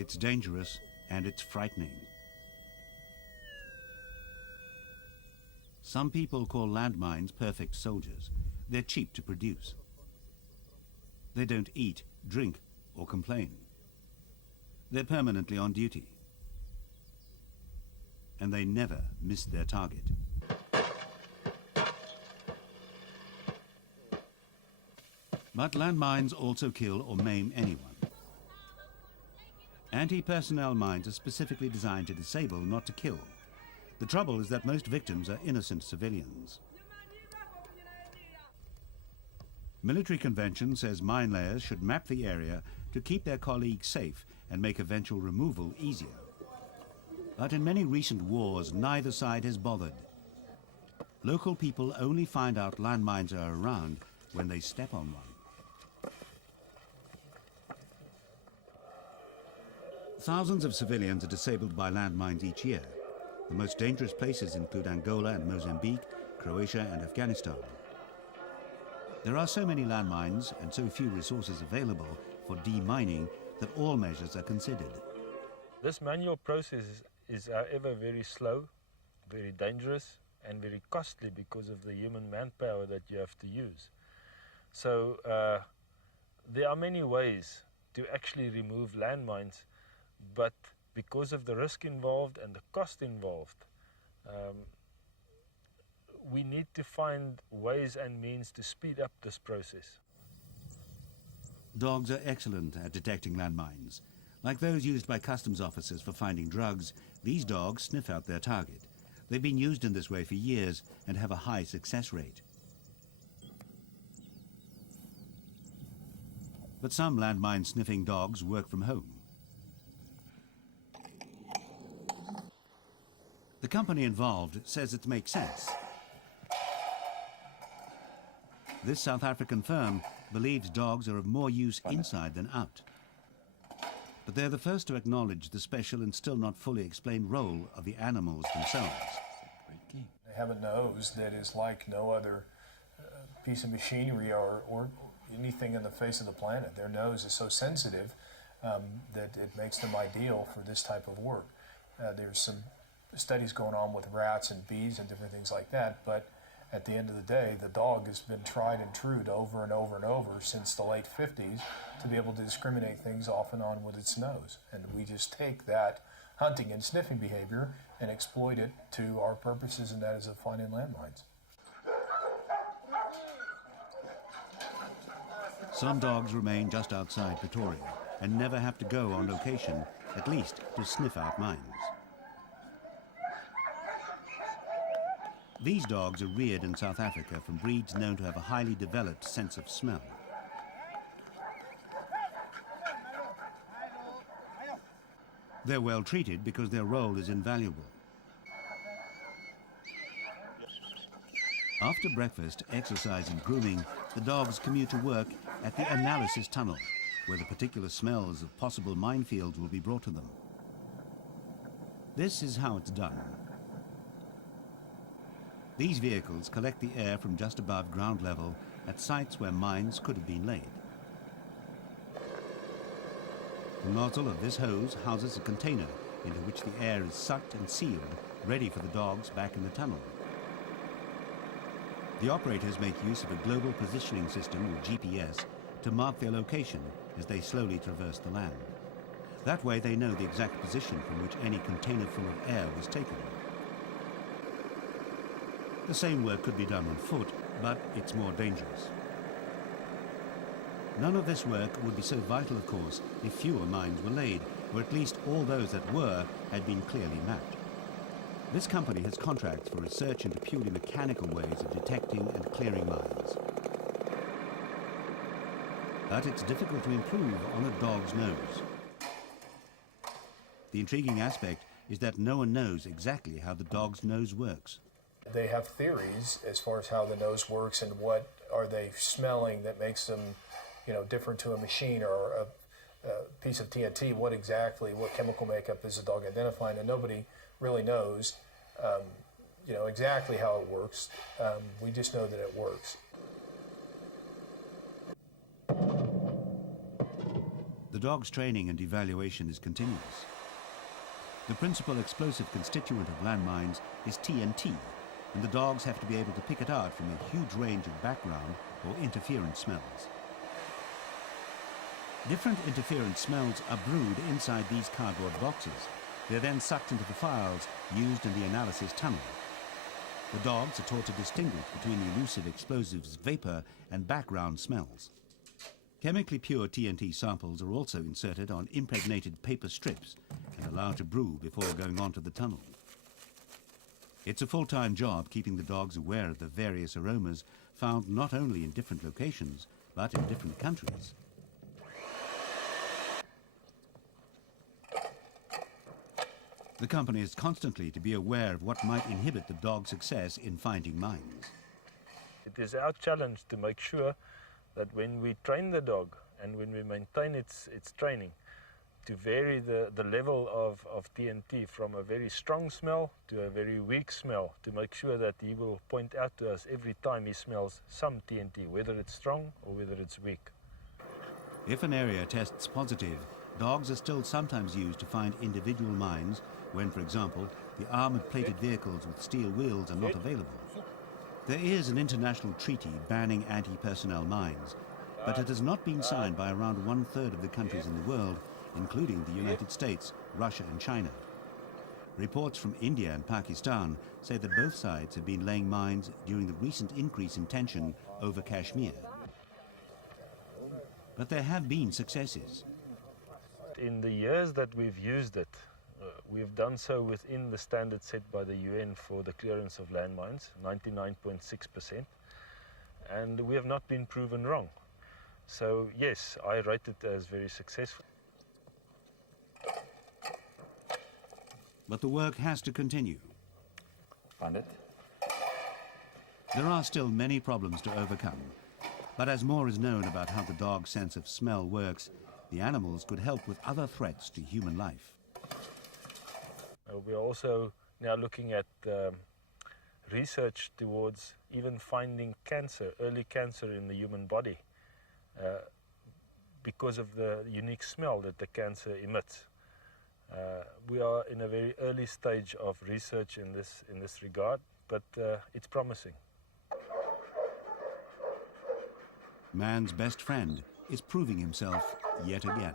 It's dangerous and it's frightening. Some people call landmines perfect soldiers. They're cheap to produce. They don't eat, drink, or complain. They're permanently on duty. And they never miss their target. But landmines also kill or maim anyone. Anti-personnel mines are specifically designed to disable, not to kill. The trouble is that most victims are innocent civilians. Military convention says mine layers should map the area to keep their colleagues safe and make eventual removal easier. But in many recent wars, neither side has bothered. Local people only find out landmines are around when they step on one. Thousands of civilians are disabled by landmines each year. The most dangerous places include Angola and Mozambique, Croatia and Afghanistan. There are so many landmines and so few resources available for demining that all measures are considered. This manual process is however very slow, very dangerous and very costly because of the human manpower that you have to use. So there are many ways to actually remove landmines, but because of the risk involved and the cost involved, we need to find ways and means to speed up this process. Dogs are excellent at detecting landmines. Like those used by customs officers for finding drugs, these dogs sniff out their target. They've been used in this way for years and have a high success rate. But some landmine sniffing dogs work from home. The company involved says it makes sense. This South African firm believes dogs are of more use inside than out. But they're the first to acknowledge the special and still not fully explained role of the animals themselves. They have a nose that is like no other piece of machinery or anything in the face of the planet. Their nose is so sensitive that it makes them ideal for this type of work. There's some studies going on with rats and bees and different things like that, but at the end of the day, the dog has been tried and true over and over and over since the late 50s to be able to discriminate things off and on with its nose. And we just take that hunting and sniffing behavior and exploit it to our purposes, and that is of finding landmines. Some dogs remain just outside Pretoria and never have to go on location, at least to sniff out mines. These dogs are reared in South Africa from breeds known to have a highly developed sense of smell. They're well treated because their role is invaluable. After breakfast, exercise and grooming, the dogs commute to work at the analysis tunnel, where the particular smells of possible minefields will be brought to them. This is how it's done. These vehicles collect the air from just above ground level at sites where mines could have been laid. The nozzle of this hose houses a container into which the air is sucked and sealed, ready for the dogs back in the tunnel. The operators make use of a global positioning system, or GPS, to mark their location as they slowly traverse the land. That way they know the exact position from which any container full of air was taken. The same work could be done on foot, but it's more dangerous. None of this work would be so vital, of course, if fewer mines were laid, or at least all those that were had been clearly mapped. This company has contracts for research into purely mechanical ways of detecting and clearing mines. But it's difficult to improve on a dog's nose. The intriguing aspect is that no one knows exactly how the dog's nose works. They have theories as far as how the nose works and what are they smelling that makes them, different to a machine or a piece of TNT. What chemical makeup is the dog identifying? And nobody really knows, exactly how it works. We just know that it works. The dog's training and evaluation is continuous. The principal explosive constituent of landmines is TNT, and the dogs have to be able to pick it out from a huge range of background or interference smells. Different interference smells are brewed inside these cardboard boxes. They're then sucked into the phials used in the analysis tunnel. The dogs are taught to distinguish between the elusive explosives vapor and background smells. Chemically pure TNT samples are also inserted on impregnated paper strips and allowed to brew before going on to the tunnel. It's a full-time job keeping the dogs aware of the various aromas found not only in different locations, but in different countries. The company is constantly to be aware of what might inhibit the dog's success in finding mines. It is our challenge to make sure that when we train the dog and when we maintain its training, to vary the level of TNT from a very strong smell to a very weak smell, to make sure that he will point out to us every time he smells some TNT, whether it's strong or whether it's weak. If an area tests positive, dogs are still sometimes used to find individual mines when, for example, the armoured plated vehicles with steel wheels are not available. There is an international treaty banning anti-personnel mines, but it has not been signed by around 1/3 of the countries in the world, including the United States, Russia and China. Reports from India and Pakistan say that both sides have been laying mines during the recent increase in tension over Kashmir. But there have been successes. In the years that we've used it, we've done so within the standard set by the UN for the clearance of landmines, 99.6%, and we have not been proven wrong. So yes, I rate it as very successful. But the work has to continue. Find it. There are still many problems to overcome, but as more is known about how the dog's sense of smell works, the animals could help with other threats to human life. We're also now looking at research towards even finding cancer, early cancer in the human body, because of the unique smell that the cancer emits. We are in a very early stage of research in this regard, but it's promising. Man's best friend is proving himself yet again.